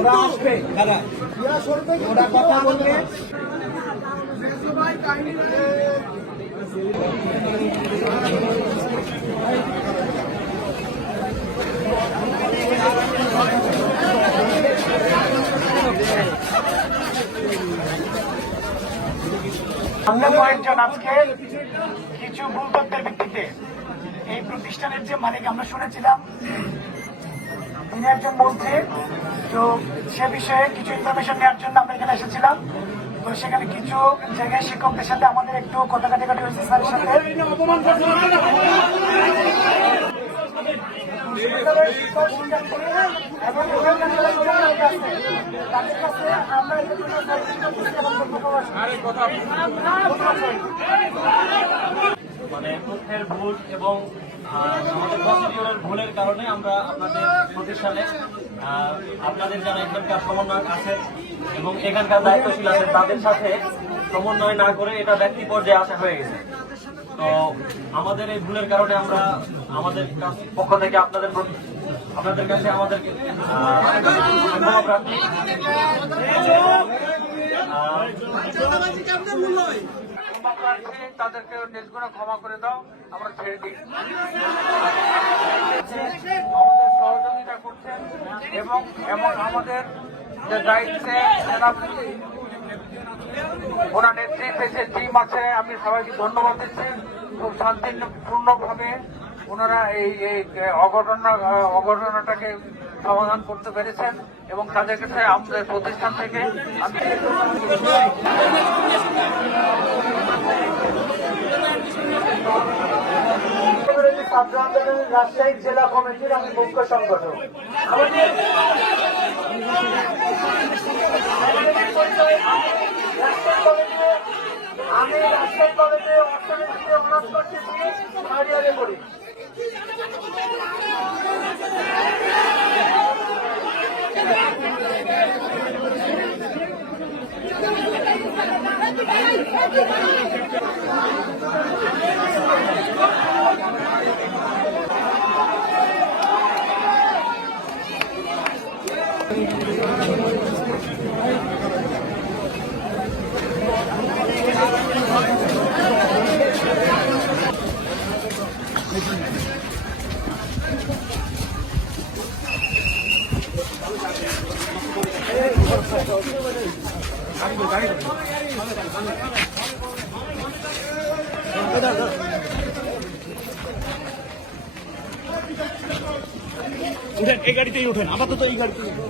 ওরা আসবে, দাদা ওরা কথা বলবে। আমরা কয়েকজন আজকে কিছু ভুল তথ্যের ভিত্তিতে এই প্রতিষ্ঠানের যে মালিক আমরা শুনেছিলাম তিনি একজন মন্ত্রী, তো সে বিষয়ে কিছু ইনফরমেশন নেওয়ার জন্য আমরা এখানে এসেছিলাম। তো সেখানে কিছু জায়গায় শিক্ষকদের সাথে আমাদের একটু কথা কাটাকাটি হয়েছে স্যারের সাথে। মানে তথ্যের ভুল এবং আমাদের প্রসিডিওরের ভুলের কারণে আমরা আপনাদের প্রতিষ্ঠানে আপনাদের যারা এখানকার সমন্বয়ক আছেন এবং এখানকার দায়িত্বশীল আছেন তাদের সাথে সমন্বয় না করে এটা ব্যক্তি পর্যায়ে আসা হয়ে গেছে। তো আমাদের এই ভুলের কারণে আমরা আমাদের পক্ষ থেকে আপনাদের কাছে আমাদেরকে ক্ষমা প্রার্থী। তাদেরকে নির্গুণে ক্ষমা করে দাও, আমরা ছেড়ে দিই। আমাদের সহযোগিতা করছেন এবং আমাদের যে দায়িত্বে ওনার নেতৃত্বে যে টিম আছে আমি সবাইকে ধন্যবাদ দিচ্ছি। খুব শান্তিপূর্ণভাবে ওনারা এই অঘটনাটাকে সমাধান করতে পেরেছেন এবং তাদের কাছে আমাদের প্রতিষ্ঠান থেকে আমি ছাত্র আন্দোলনের রাজশাহী জেলা কমিটির আমি মুখ্য সংগঠক। আমি রাজশাহী কলেজে অর্থনীতিতে অনার্স করতেছি, থার্ড ইয়ারে করি। উঠেন, এই গাড়িতেই উঠেন, আপাতত এই গাড়িতেই উঠেন।